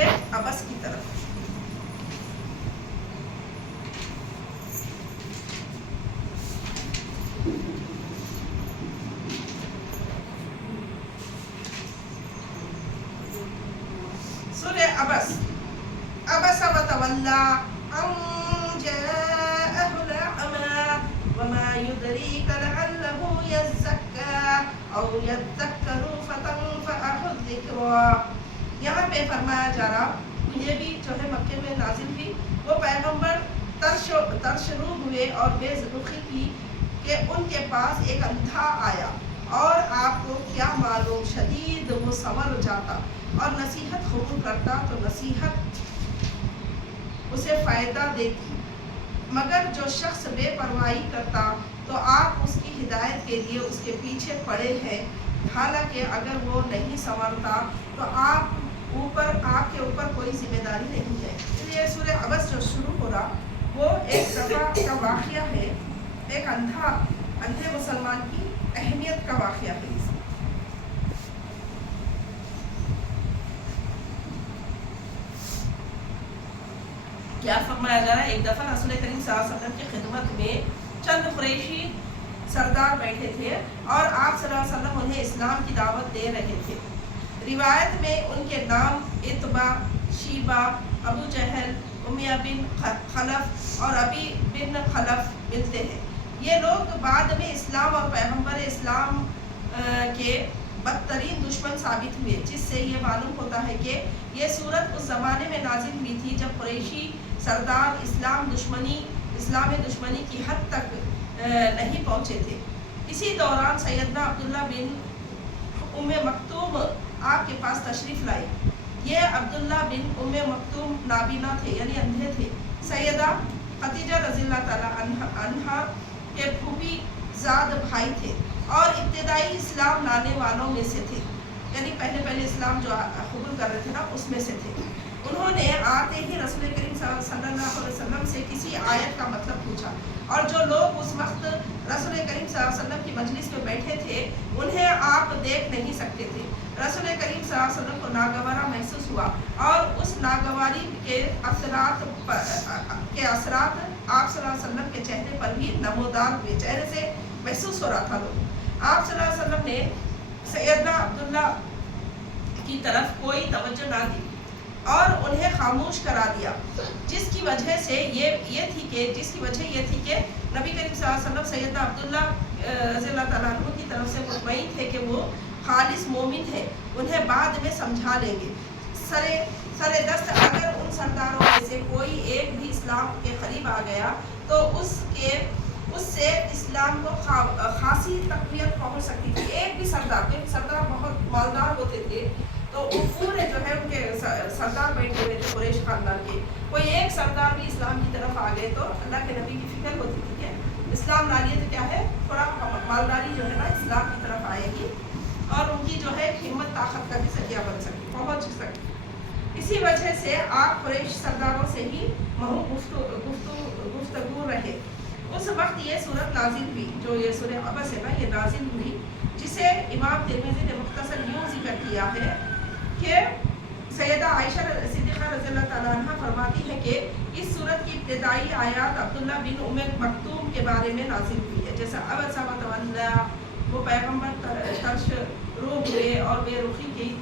سورہ عبس کی طرف۔ سورہ عبس، عبس وتولى ان جاءه الأعمى وما يدريك لعله يزكى او يذكر فتنفعه الذكرى۔ یہاں پہ فرمایا جا رہا، یہ بھی جو ہے مکے میں نازل ہوئی، وہ پیغمبر ترشرو ہوئے اور بے رخی کی کہ ان کے پاس ایک اندھا آیا، اور آپ کو کیا معلوم شدید وہ سنور جاتا اور نصیحت قبول کرتا تو نصیحت اسے فائدہ دیتی، مگر جو شخص بے پرواہی کرتا تو آپ اس کی ہدایت کے لیے اس کے پیچھے پڑے ہیں، حالانکہ اگر وہ نہیں سنورتا تو آپ کے اوپر کوئی ذمہ داری نہیں ہے۔ یہ سورہ عبس جو شروع ہو رہا وہ ایک دفعہ کا واقعہ ہے، ایک اندھے مسلمان کی اہمیت کا واقعہ ہے۔ کیا فرمایا جا رہا ہے؟ ایک دفعہ رسول کریم صلی اللہ علیہ وسلم کی خدمت میں چند قریشی سردار بیٹھے تھے اور آپ صلی اللہ علیہ وسلم انہیں اسلام کی دعوت دے رہے تھے۔ روایت میں ان کے نام اتبا، شیبہ، ابو جہل، امیہ بن خلف اور ابی بن خلف ملتے ہیں۔ یہ لوگ بعد میں اسلام اور پیغمبر اسلام کے بدترین دشمن ثابت ہوئے، جس سے یہ معلوم ہوتا ہے کہ یہ صورت اس زمانے میں نازل ہوئی تھی جب قریشی سردار اسلام دشمنی کی حد تک نہیں پہنچے تھے۔ اسی دوران سیدنا عبداللہ بن ام مکتوم آپ کے پاس تشریف لائے۔ یہ عبداللہ بن ام مکتوم نابینا تھے، یعنی اندھے تھے۔ سیدہ خدیجہ رضی اللہ تعالی عنہا کے پھوپھی زاد بھائی تھے اور ابتدائی اسلام لانے والوں میں سے تھے، یعنی پہلے اسلام جو قبول کر رہے تھے نا اس میں سے تھے۔ انہوں نے آتے ہی رسول کریم صلی اللہ علیہ وسلم سے کسی آیت کا مطلب پوچھا، اور جو لوگ اس وقت رسول کریم صلی اللہ علیہ وسلم کی مجلس میں بیٹھے تھے انہیں آپ دیکھ نہیں سکتے تھے۔ رسول کریم صلی اللہ علیہ وسلم کو ناگوارا محسوس ہوا، اور اس ناگواری کے اثرات آپ صلی اللہ علیہ وسلم کے چہرے پر بھی نمودار ہوئے، چہرے سے محسوس ہو رہا تھا لوگ۔ آپ صلی اللہ علیہ وسلم نے سیدنا عبداللہ کی طرف کوئی توجہ نہ دی اور انہیں خاموش کرا دیا، جس کی وجہ یہ تھی کہ نبی کریم صلی اللہ علیہ وسلم سیدنا عبداللہ رضی اللہ تعالیٰ عنہ کی طرف سے مطمئن تھے کہ وہ خالص مومن ہے، انہیں بعد میں سمجھا لیں گے۔ سر دست اگر ان سرداروں میں سے کوئی ایک بھی اسلام کے قریب آ گیا تو اس سے اسلام کو خاصی تقویت پہنچ سکتی تھی۔ ایک بھی سردار بہت مالدار ہوتے تھے، تو وہ پورے جو ہے ان کے سردار بیٹھے ہوئے تھے قریش خاندان کے، کوئی ایک سردار بھی اسلام کی طرف آ گئے تو اللہ کے نبی کی فکر ہوتی تھی کہ اسلام لا لیے تو کیا ہے، تھوڑا مالداری جو ہے نا اسلام کی طرف آئے گی اور ان کی جو ہے ہمت طاقت کا بھی ذریعہ بن سکتی، پہنچ سکتی۔ اسی وجہ سے آپ قریش سرداروں سے ہی گفتگو رہے۔ اس وقت یہ صورت نازل ہوئی، جو یہ سورہ عبس ہے نا، یہ نازل ہوئی، جسے امام ترمذی نے مختصر یوں ذکر کیا ہے کہ سیدہ عائشہ صدیقہ رضی اللہ تعالیٰ عنہ فرماتی ہے کہ اس صورت کی ابتدائی آیات عبداللہ بن ام مکتوم کے بارے میں نازل ہوئی ہے، جیسا عبس وتولی، وہ پیغمبر ترشرو ہوئے اور بے رخی کی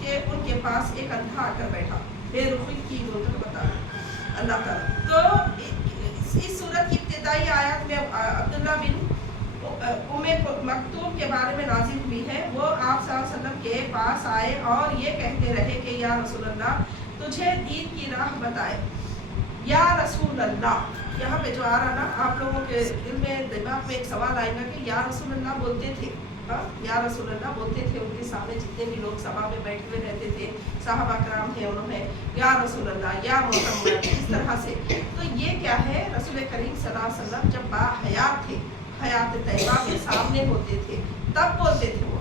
کہ ان کے پاس ایک اندھا آ کر بیٹھا، بے رخی کی بول کر بتا اللہ تعالیٰ۔ تو اس صورت کی ابتدائی آیات میں عبداللہ بن ام مکتوم کے بارے میں نازل ہوئی ہے۔ وہ آپ صلی اللہ علیہ وسلم کے پاس آئے اور یہ کہتے رہے کہ یا رسول اللہ تجھے دین کی راہ بتائے۔ یا رسول اللہ، یہاں پہ جو آ رہا نا آپ لوگوں کے دل میں دماغ میں ایک سوال آئے گا کہ یا رسول اللہ بولتے تھے، یا رسول اللہ بولتے تھے، ان کے سامنے جتنے بھی لوگ سبھا میں بیٹھے ہوئے رہتے تھے صحابہ کرام تھے، انہوں نے یا رسول اللہ، یا محمد، اس طرح سے۔ تو یہ کیا ہے، رسول کریم صلی اللہ علیہ وسلم جب باحیات تھے، حیات طیبہ کے سامنے ہوتے تھے تب بولتے تھے وہ،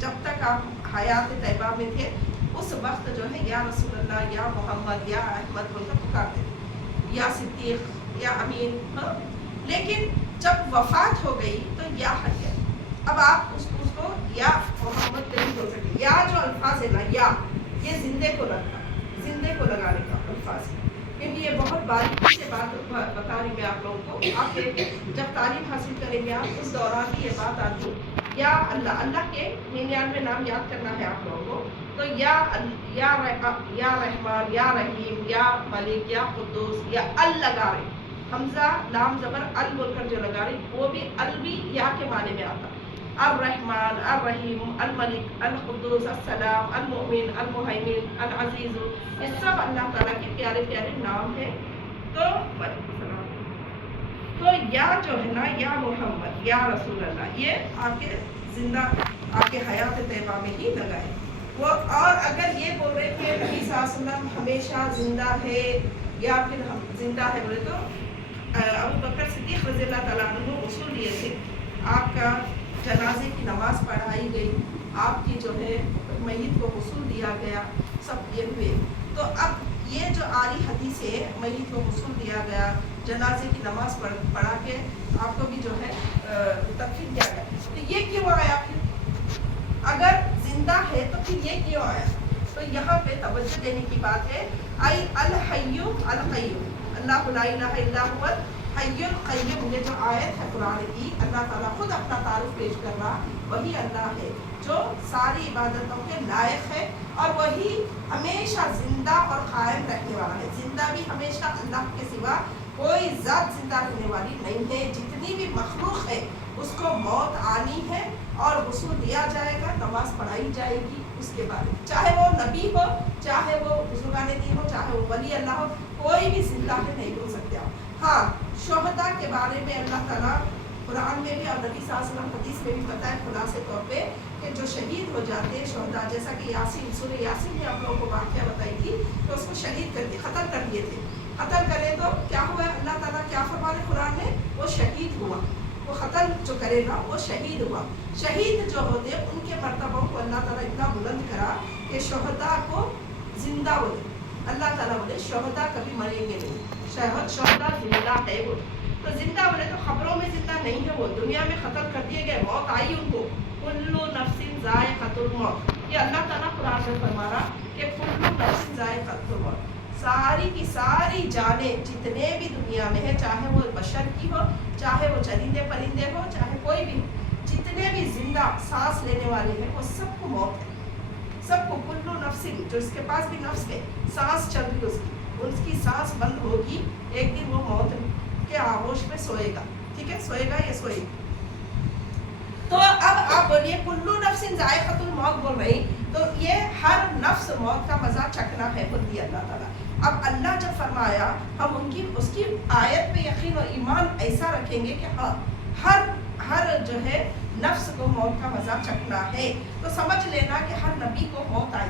جب تک آپ حیات طیبہ میں تھے اس وقت جو ہے یا رسول اللہ، یا محمد، یا احمد بول کر پکارتے تھے، یا صدیق، یا امین۔ لیکن جب وفات ہو گئی تو یا ہٹ گیا، اب آپ اس کو یا محمد نہیں بول سکتے۔ یا جو الفاظ ہے نا، یا یہ زندے کو لگتا، زندے को लगाने का अल्फाज है, क्योंकि ये बहुत बारीकी से बात बता रही मैं आप लोगों को। आप जब तालीम हासिल करेंगे आप उस दौरान भी ये बात आती, या अल्लाह, अल्लाह के 99 नाम याद करना है आप लोगों को। तो या रहमान, या रहीम, या मलिक, या कुद्दूस, या अल लगा रहे, हमजा लाम जबर अल बोलकर जो लगा रही, वो भी अल भी या के माने में आता। अर रहमान, अर रहीम, अल मलिक, अल कुद्दूस, अस्सलाम, अल मुमिन, अल मुहैमिन, अल अजीज, ये सब अल्लाह ताला के प्यारे प्यारे नाम है। तो या जो है ना, या मोहम्मद, या रसूल अल्लाह, ये आपके जिंदा, आपके हयात तैयबा में ही लगाए वो। और अगर ये बोल रहे कि नबी सल्लल्लाहु अलैहि वसल्लम हमेशा जिंदा है या फिर हम जिंदा है बोले, तो अबू बकर सिद्दीक़ रज़ियल्लाहु ताला अन्हु उसूल लिए थे। आपका जनाजे की नमाज पढ़ाई गई, आपकी जो है मैयत को हुसूल दिया गया, सब ये हुए। तो अब ये जो आरी हदीस है, मैयत को हुसूल दिया गया, जनाजे की नमाज पढ़ा के आपको भी जो है तकफीन किया गया, तो ये क्यों आया फिर? अगर जिंदा है तो फिर ये क्यों आया? तो यहाँ पे तवज्जो देने की बात है। आई अल हय्यु अल क़य्यूम, अल्लाहु ला इलाहा इल्ला हुवल हय्युल क़य्यूम, ये जो आयत है कुरान की, अल्लाह ताला खुद अपना तारुफ पेश कर रहा, वही अल्लाह है जो सारी इबादतों के लायक है, और वही हमेशा जिंदा और कायम रहने वाला है। जिंदा भी हमेशा, अल्लाह के सिवा कोई ज़ात जिंदा रहने वाली नहीं है। जितनी भी मखलूक है उसको मौत आनी है और हुसूल दिया जाएगा, नमाज पढ़ाई जाएगी उसके बाद, चाहे वो नबी हो, चाहे वो बुजुर्गान दीन हो, चाहे वो वली अल्लाह हो, कोई भी जिंदा है नहीं हो सकते आप। हाँ, शुहदा के बारे में अल्लाह ताला कुरान में भी और नबी सल्लल्लाहु अलैहि वसल्लम हदीस में भी बताया खुलासे तौर पे कि जो शहीद हो जाते हैं शुहदा, जैसा कि यासीन, सूरह यासीन में आप लोगों को वाक़या बताई थी, तो उसको शहीद कर दिए, कत्ल कर दिए थे। कत्ल करें तो क्या हुआ? अल्लाह ताला क्या फरमा रहे कुरान में? वो शहीद हुआ, वो कत्ल जो करेगा वो शहीद हुआ। शहीद जो होते उनके मर्तबों को अल्लाह ताला इतना बुलंद करा कि शुहदा को जिंदा बोले, अल्लाह ताला बोले शुहदा कभी मरेंगे नहीं, शुहदा जिंदा है वो। तो जिंदा बोले तो खबरों में जिंदा नहीं है वो, दुनिया में कत्ल कर दिए गए, मौत आई उनको। कुल्लु नफ्सिन ज़ाइक़तुल मौत, ये अल्लाह ताला कुरान में फरमा रहा कि कुल्लु नफ्सिन ज़ाइक़तुल मौत, सारी की सारी जानें जितने भी दुनिया में है, चाहे वो बशर की हो, चाहे वो चरिंदे परिंदे हो, चाहे कोई भी, जितने भी जिंदा सांस लेने वाले हैं वो सबको मौत है, सबको। कुल्लु नफ्सिन, जो इसके पास भी नफ्स है, सांस चल रही उसकी सांस बंद होगी, एक दिन वो मौत के आगोश में सोएगा। ठीक है, सोएगा या सोएगी। तो अब आप बोलिए कुल्लू नफ्सिन ज़ाइक़तुल मौत बोल रही, तो ये हर नफ्स मौत का मजा चखना है बोल दिया अल्लाह ताला। अब अल्लाह जब फरमाया, हम उसकी आयत पे यकीन और ईमान ऐसा रखेंगे कि हाँ, हर जो है नफ्स को मौत का मजा चखना है, तो समझ लेना कि हर नबी को मौत आई,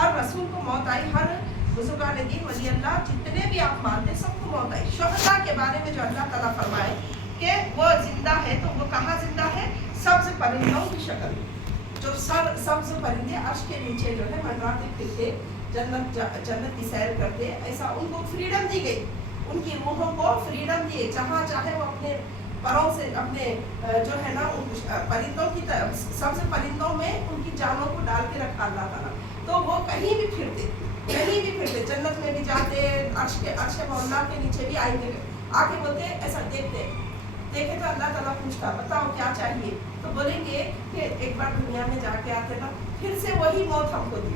हर रसूल को मौत आई, हर बुजुर्गान दीन वली अल्लाह जितने भी आप मानते सबको मौत आई। शुहदा के बारे में जो अल्लाह ताला फरमाए कि वो जिंदा है, तो वो कहाँ जिंदा है? सब्ज़ परिंदों की शक्ल, जो सब्ज़ परिंदे अर्श के नीचे जो है मंडराते फिरते, जन्नत की सैर करते, ऐसा उनको फ्रीडम दी गई, उनकी रूहों को फ्रीडम दिए, जहाँ चाहे वो अपने परों से, अपने जो है ना परिंदों की सब्ज़ परिंदों में उनकी जानों को डाल के रखा अल्लाह ताला, तो वो कहीं भी फिरते, जन्नत में भी जाते, अर्श मौला के नीचे भी आएंगे, आके बोलते ऐसा देखे तो अल्लाह ताला पूछता बताओ क्या चाहिए, तो बोलेंगे कि एक बार दुनिया में जाके आते ना, फिर से वही मौत हमको दी।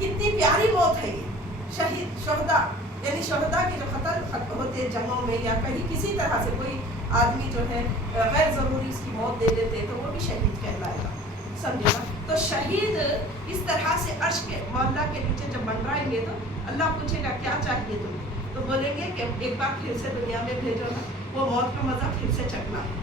कितनी प्यारी मौत है ये, शहीद शुहदा, यानी शुहदा के जो कत्ल होते जंगों में या कहीं किसी तरह से कोई आदमी जो है गैर ज़रूरी उसकी मौत दे देते, तो वो भी शहीद कहलाएगा, समझेगा। तो शहीद इस तरह से अर्श के मौला के नीचे जब मंडराएंगे तो अल्लाह पूछेगा क्या चाहिए तुम्हें, तो बोलेंगे कि एक बार फिर से दुनिया में भेजो ना, वो मौत का मज़ा फिर से चखना है।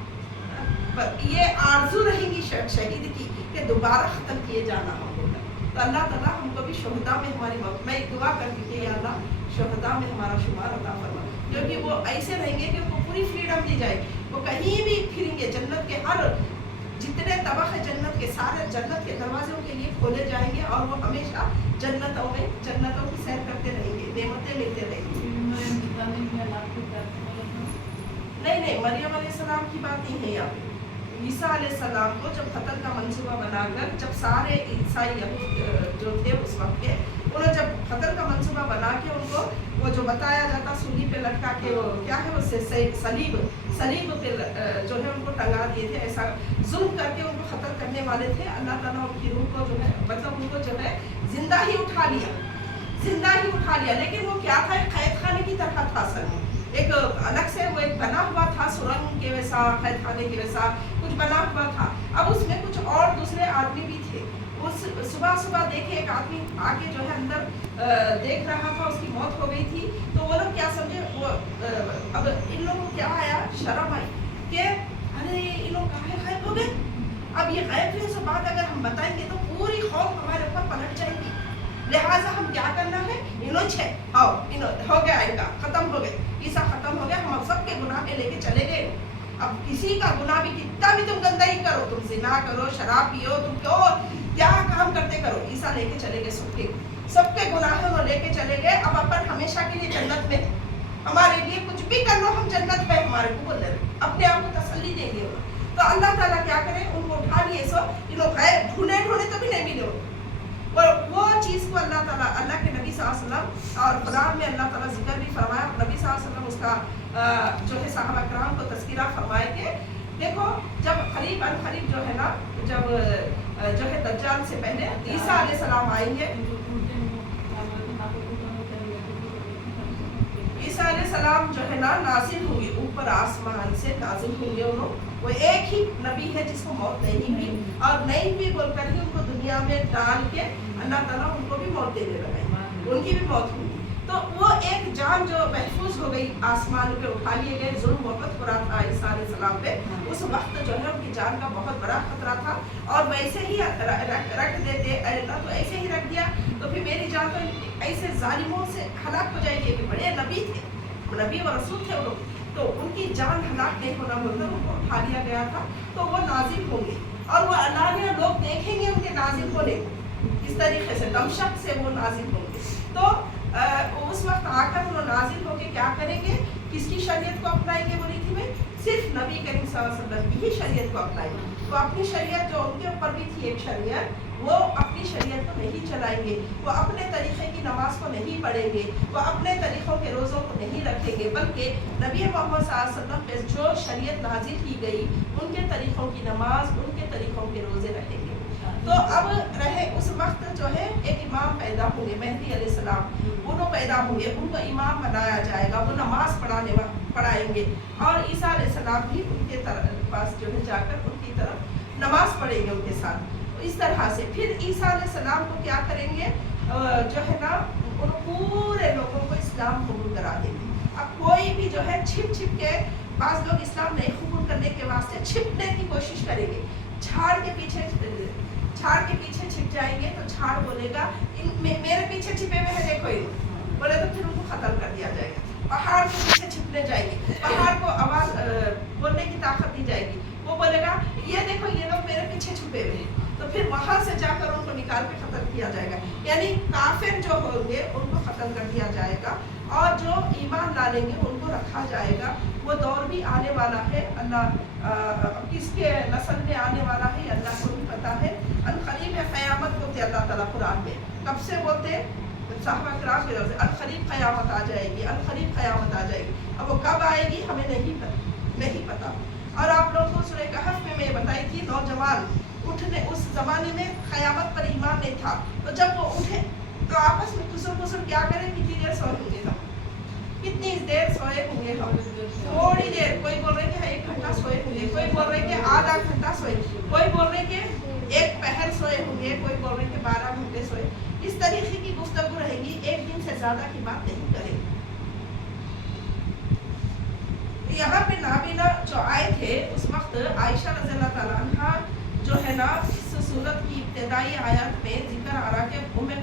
ये आरजू रहेगी शहीद की कि दोबारा ख़त्म किए जाना होगा। तो अल्लाह ताला हमको भी शुहदा में हमारी मौत, मैं एक दुआ करती थी, या अल्लाह शुहदा में हमारा शुमार अता फरमा, क्योंकि वो ऐसे रहेंगे कि उनको पूरी फ्रीडम दी जाएगी, वो कहीं भी फिरेंगे, जन्नत के हर जितने तबक़ है जन्नत के, सारे जन्नत के दरवाज़ों के लिए खोले जाएंगे, और वो हमेशा जन्नतों की सैर करते रहेंगे, नेमतें लेते रहेंगे। नहीं, मरियम अलैहिस्सलाम की बात नहीं है यहाँ पे। ईसा अलैहिस्सलाम को जब कत्ल का मंसूबा बनाकर, जब सारे ईसाई जो थे उस वक्त के, उन्होंने जब कत्ल का मंसूबा जो बताया जाता सूली पे लटका के वो क्या है वो सलीब पे जो है उनको टंगा दिए थे, ऐसा जुल्म करके उनको ख़त्ल करने वाले थे। अल्लाह ताला उनकी रूह को जो है मतलब उनको जो है जिंदा ही उठा लिया, लेकिन वो क्या था, एक कैद खाने की तरह था। असल में एक अलग से वो एक बना हुआ था, सुरंग के वैसा, कैद खाने के वैसा कुछ बना हुआ था। अब उसमें कुछ और दूसरे आदमी भी थे। उस सुबह देखे एक आदमी आके जो है अंदर देख रहा था, उसकी मौत हो गई थी। तो वो लोग क्या समझे, वो अब इन लोगों को क्या आया, शर्म आई कि अरे इन लोग कहाँ गायब हो गए। अब ये गायब हुए सो बात अगर हम बताएंगे तो पूरी खौफ हमारे ऊपर पलट जाएगी। लिहाजा हम क्या करना है, हो गया, इनका खत्म हो गए, ईसा खत्म हो गया, हम सबके गुनाह के लेके चले गए। अब किसी का गुनाह भी कितना भी तुम गंदा ही करो, तुम जिना करो, शराब पियो, तुम क्या काम करते करो, ईसा लेके चले गए सबके गुनाहों को लेके चले गए। अब अपन हमेशा के लिए जन्नत में, हमारे लिए कुछ भी कर लो हम जन्नत में, हमारे को बोल रहे अपने आप को तसल्ली देंगे। तो अल्लाह ताला क्या करे, उनको उठा लिए, सो इन लोग गए, ढूंढे तो भी नहीं मिले। वो चीज़ को अल्लाह ताला, अल्लाह के नबी सल्लल्लाहु अलैहि वसल्लम और कुरान में अल्लाह ताला जिक्र भी फरमाया, नबी सल्लल्लाहु अलैहि वसल्लम उसका जो है सहाबा किराम को तज़किरा फरमाए कि देखो जब करीब जो है ना, जब जो है दज्जाल से पहले ईसा अलैहिस्सलाम आएंगे, ईसा अलैहिस्सलाम जो है ना नाजिल होंगे, ऊपर आसमान से नाजिल होंगे। उन्होंने वो एक ही नबी है जिसको मौत नहीं हुई, और नहीं हुई बोलकर ही उनको दुनिया में डाल के अल्लाह ताला उनको भी मौत देने लगा, उनकी भी मौत हुई। तो वो एक जान जो महफूज हो गई, आसमान पे उठा लिए गए, जुल्म बहुत हो रहा था ईसा अलैहिस्सलाम पे, उस वक्त जो है उनकी जान का बहुत बड़ा खतरा था। और वैसे ही रख देते अल्लाह, तो ऐसे ही रख दिया तो फिर मेरी जान तो ऐसे जालिमों से हलाक हो जाएगी कि बड़े नबी थे, नबी और रसूल थे वो लोग, तो उनकी जान हलाक नहीं होना बोलकर उनको उठा लिया गया था। तो वो नाजिल होंगे और वो अल्लाह ने लोग देखेंगे उनके नाजिल होने को, इस तरीके से दमशक से वो नाजिल होंगे। तो उस वक्त आकर वो नाजिल होके क्या करेंगे, किसकी शरीयत को अपनाएंगे, बोली थी मैं, सिर्फ नबी करीम सल्लल्लाहु अलैहि वसल्लम की ही शरीयत को अपनाएंगे। वो अपनी शरीयत जो उनके ऊपर भी थी एक शरीयत, वो अपनी शरीयत को नहीं चलाएंगे, वो अपने तरीक़े की नमाज को नहीं पढ़ेंगे, वो अपने तरीक़ों के रोज़ों को नहीं रखेंगे, बल्कि नबी मोहम्मद सल्लल्लाहु अलैहि वसल्लम पे जो शरीयत नाजिल की गई उनके तरीक़ों की नमाज, उनके तरीक़ों के रोज़े रहेंगे। तो अब रहे उस वक्त जो है एक इमाम पैदा होंगे, मेहदी अलैहिस्सलाम, वो पैदा होंगे, उनको इमाम बनाया जाएगा, वो नमाज पढ़ाएंगे, और ईसा अलैहिस्सलाम भी उनके पास जो है जाकर उनकी तरफ नमाज पढ़ेंगे उनके साथ। इस तरह से फिर ईसा अलैहिस्सलाम को क्या करेंगे, जो है ना उन पूरे लोगों को इस्लाम कबूल करा देंगे। अब कोई भी जो है छिप के, बाज़ लोग इस्लाम नहीं कबूल करने के वास्ते छिपने की कोशिश करेंगे, झाड़ के पीछे छिप जाएंगे, तो झाड़ बोलेगा मेरे पीछे छिपे हुए हैं देखो ये, बोले तो फिर उनको ख़त्म कर दिया जाएगा। पहाड़ के पीछे छिपने जाएंगे, पहाड़ को आवाज़ बोलने की ताकत दी जाएगी, वो बोलेगा ये देखो ये लोग मेरे पीछे छुपे हुए हैं, तो फिर वहाँ से जाकर उनको निकाल के ख़त्म किया जाएगा। यानी काफिर जो होंगे उनको ख़त्म कर दिया जाएगा, और जो ईमान डालेंगे उनको रखा जाएगा। वो दौर भी आने वाला है, अल्लाह किसके नस्ल में आने वाला है अल्लाह को भी पता है। अल-क़रीब क़यामत बोलते अल्लाह ताला कुरान में, कब से बोलते, सहाबा किराम के दौर से, अल-क़रीब क़यामत आ जाएगी, अल-क़रीब क़यामत आ जाएगी। अब वो कब आएगी हमें नहीं पता। और आप लोगों को सूरह कहफ में मैं बताई थी, नौजवान उठने, उस ज़माने में क़यामत पर ईमान नहीं था, तो जब वो उठे तो आपस में खुसर क्या करें, कितनी देर सोए होंगे हम, कितनी देर सोए होंगे हम, थोड़ी देर, कोई बोल रहे कि 1 घंटा सोए होंगे, कोई बोल रहे कि आधा घंटा सोए, कोई बोल रहे कि 1 पहर सोए होंगे, कोई बोल रहे कि 12 घंटे सोए। इस तरीके की गुफ्तगू रहेगी, एक दिन से ज़्यादा की बात नहीं करेंगे। यहाँ पे नाबीना जो आए थे उस वक्त आयशा रज़ियल्लाहु ताला अन्हा जो है ना, इस सूरत की इब्तिदाई आयत में जिक्र आ रहा है उम्मे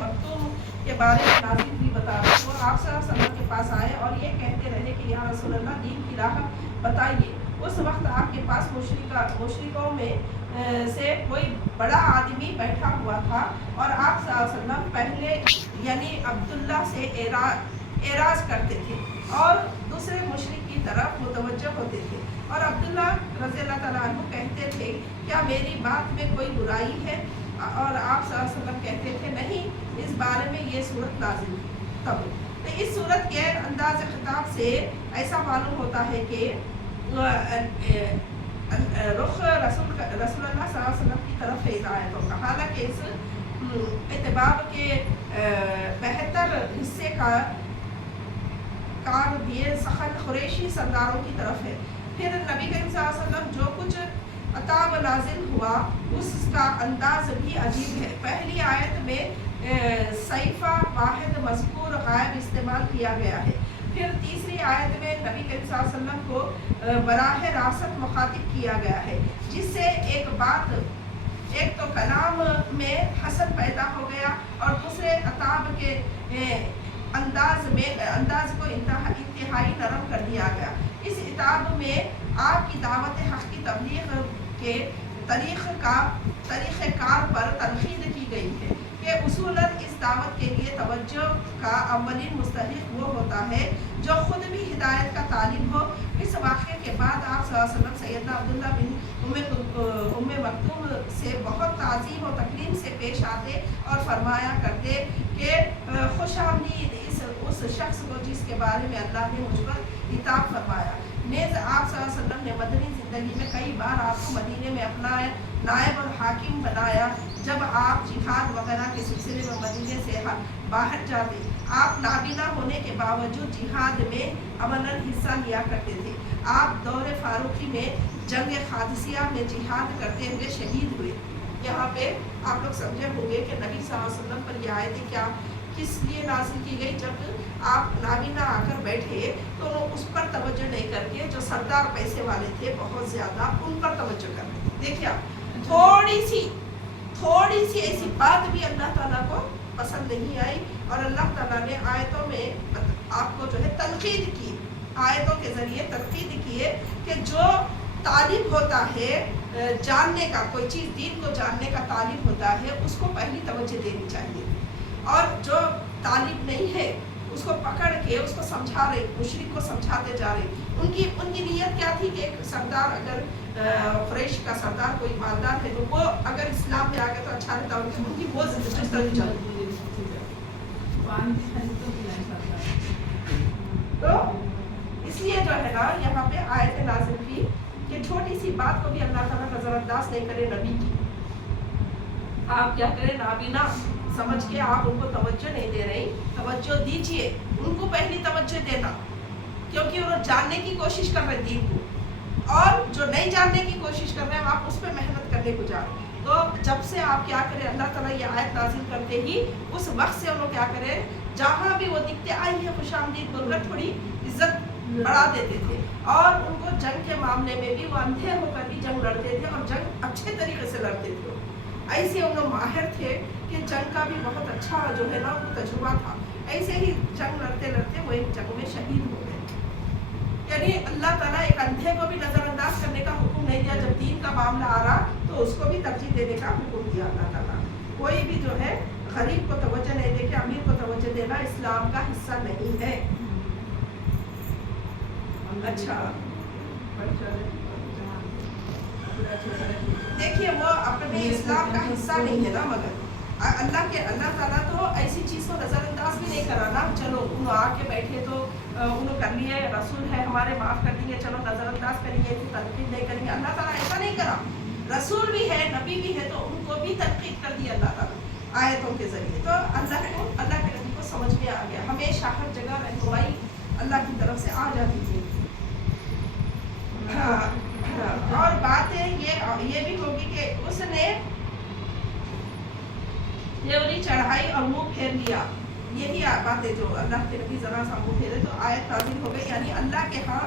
मक्तूम के बारे में नाज़िल भी बता रहे। वो आप सल्लल्लाहु अलैहि वसल्लम के पास आए और ये कहते रहे कि या रसूल अल्लाह, दीन की राह बताइए। उस वक्त आपके पास मुशरिकों में से कोई बड़ा आदमी बैठा हुआ था, और आप सल्लल्लाहु अलैहि वसल्लम पहले यानी अब्दुल्ला से एराज करते थे और दूसरे मुशरिक की तरफ मुतवज्जह होते थे, और अब्दुल्ला रज़ियल्लाहु ताला अन्हु कहते थे क्या मेरी बात में कोई बुराई है, और आप सल्लल्लाहु अलैहि वसल्लम कहते थे नहीं, इस बारे में ये सूरत नाज़िल थी। तब تو اس صورت کے انداز خطاب سے ایسا معلوم ہوتا ہے کہ رخ رسول اللہ صلی اللہ علیہ وسلم کی طرف ہے ہدایتوں کا، حالانکہ اس اتباع کے بہتر حصے کا کار دیے سخن قریشی سرداروں کی طرف ہے۔ پھر نبی کریم صلی اللہ علیہ وسلم جو کچھ عطا نازل ہوا اس کا انداز بھی عجیب ہے۔ پہلی آیت میں صیفہ واحد مذکور غائب استعمال کیا گیا ہے، پھر تیسری آیت میں نبی کریم صلی اللہ علیہ وسلم کو براہ راست مخاطب کیا گیا ہے، جس سے ایک تو کلام میں حسن پیدا ہو گیا اور دوسرے عطاب کے انداز کو انتہائی نرم کر دیا گیا۔ اس عطاب میں آپ کی دعوت حق کی تبلیغ کے طریقہ کار پر تنقید کی گئی ہے کہ اصولاً اس دعوت کے لیے توجہ کا اولین مستحق وہ ہوتا ہے جو خود بھی ہدایت کا طالب ہو۔ اس واقعے کے بعد آپ صلی اللہ علیہ وسلم سیدنا عبداللہ بن ام مکتوم سے بہت تعظیم و تکریم سے پیش آتے اور فرمایا کرتے کہ خوش آمدید اس شخص کو جس کے بارے میں اللہ نے مجھ پر عتاب فرمایا۔ نیز آپ صلی اللہ علیہ وسلم نے مدنی زندگی میں کئی بار آپ کو مدینے میں اپنا نائب اور حاکم بنایا۔ جب آپ جہاد وغیرہ کے سلسلے میں مدینے سے باہر جاتے، آپ نابینا ہونے کے باوجود جہاد میں عملاً حصہ لیا کرتے تھے۔ آپ دور فاروقی میں جنگ قادسیہ میں جہاد کرتے ہوئے شہید ہوئے۔ یہاں پہ آپ لوگ سمجھے ہوں گے کہ نبی صلی اللہ علیہ وسلم پر یہ آیتیں کس لیے نازل کی گئی۔ جب آپ نابینا آ کر بیٹھے تو اس پر توجہ نہیں کر کے جو سردار پیسے والے تھے بہت زیادہ ان پر توجہ کر رہے تھے۔ دیکھیے تھوڑی سی ایسی بات بھی اللہ تعالیٰ کو پسند نہیں آئی اور اللہ تعالیٰ نے آیتوں میں آپ کو جو ہے تنقید کی، آیتوں کے ذریعے تنقید کی ہے کہ جو طالب ہوتا ہے جاننے کا، کوئی چیز دین کو جاننے کا طالب ہوتا ہے اس کو پہلی توجہ دینی چاہیے، اور جو طالب نہیں ہے اس کو پکڑ کے اس کو سمجھا رہے، مشرک کو سمجھاتے جا رہے۔ ان کی نیت کیا تھی کہ ایک سردار، اگر قریش کا سردار کوئی مالدار ہے تو وہ اگر اسلام میں آ گئے تو اچھا رہتا، ان کی وہ زندگی چلتی۔ تو اس لیے جو ہے نا یہاں پہ آیت نازل کی کہ چھوٹی سی بات کو بھی اللہ تعالیٰ نظر انداز نہیں کرے نبی کی۔ آپ کیا کریں، نابینا سمجھ کے آپ ان کو توجہ نہیں دے رہے، توجہ دیجئے، ان کو پہلی توجہ دینا، کیونکہ وہ جاننے کی کوشش کر رہے دین کو، اور جو نہیں جاننے کی کوشش کر رہے ہیں آپ اس پہ محنت کرنے کو جا رہے ہیں۔ تو جب سے آپ کیا کریں، اللہ تعالیٰ یہ آیت نازل کرتے ہی اس وقت سے انہوں کیا کریں، جہاں بھی وہ دکھتے آئی ہے خوش آمدید بول کر تھوڑی عزت بڑھا دیتے تھے، اور ان کو جنگ کے معاملے میں بھی وہ اندھے ہو کر بھی جنگ لڑتے تھے اور جنگ اچھے طریقے سے لڑتے تھے۔ ایسے ان لوگ ماہر تھے کہ جنگ کا بھی بہت اچھا جو ہے نا تجربہ تھا۔ ایسے ہی جنگ لڑتے لڑتے وہ ایک جنگ میں شہید ہو گئے۔ یعنی اللہ تعالیٰ ایک اندھے کو بھی نظر انداز کرنے کا حکم نہیں دیا، جب دین کا معاملہ آ رہا تو اس کو بھی ترجیح دینے کا حکم دیا اللہ تعالیٰ۔ کوئی بھی جو ہے غریب کو توجہ نہیں دے کے امیر کو توجہ دینا اسلام کا حصہ نہیں ہے۔ اچھا دیکھیے وہ اپنے اسلام کا حصہ نہیں ہے نا، مگر اللہ تعالیٰ تو ایسی چیز کو نظر انداز بھی نہیں کرانا، چلو انہوں آ کے بیٹھے تو انہوں کر لیے، رسول ہے ہمارے معاف کر دیں گے، چلو نظر انداز کریں گے، تنقید نہیں کریں گے۔ اللہ تعالیٰ ایسا نہیں کرا، رسول بھی ہے نبی بھی ہے تو ان کو بھی تنقید کر دیا اللہ تعالیٰ آیتوں کے ذریعے۔ تو اللہ کے نبی کو سمجھ میں آ گیا، ہمیشہ ہر جگہ رہنمائی اللہ کی طرف سے آ جاتی تھی۔ اور باتیں یہ بھی ہوگی کہ اس نے دیوری چڑھائی اور منہ پھیر لیا، یہی باتیں جو اللہ کے نبی ذرا سا منہ پھیرے تو آیت نازل ہو گئی۔ یعنی اللہ کے ہاں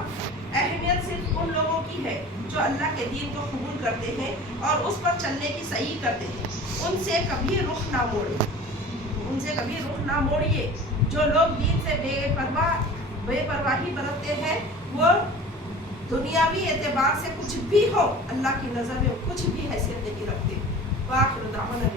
اہمیت صرف ان لوگوں کی ہے جو اللہ کے دین کو قبول کرتے ہیں اور اس پر چلنے کی صحیح کرتے ہیں، ان سے کبھی رخ نہ موڑے، ان سے کبھی رخ نہ موڑیے۔ جو لوگ دین سے بے پرواہی برتتے ہیں وہ دنیاوی اعتبار سے کچھ بھی ہو اللہ کی نظر میں کچھ بھی حیثیت نہیں رکھتے۔ وآخر دعوانا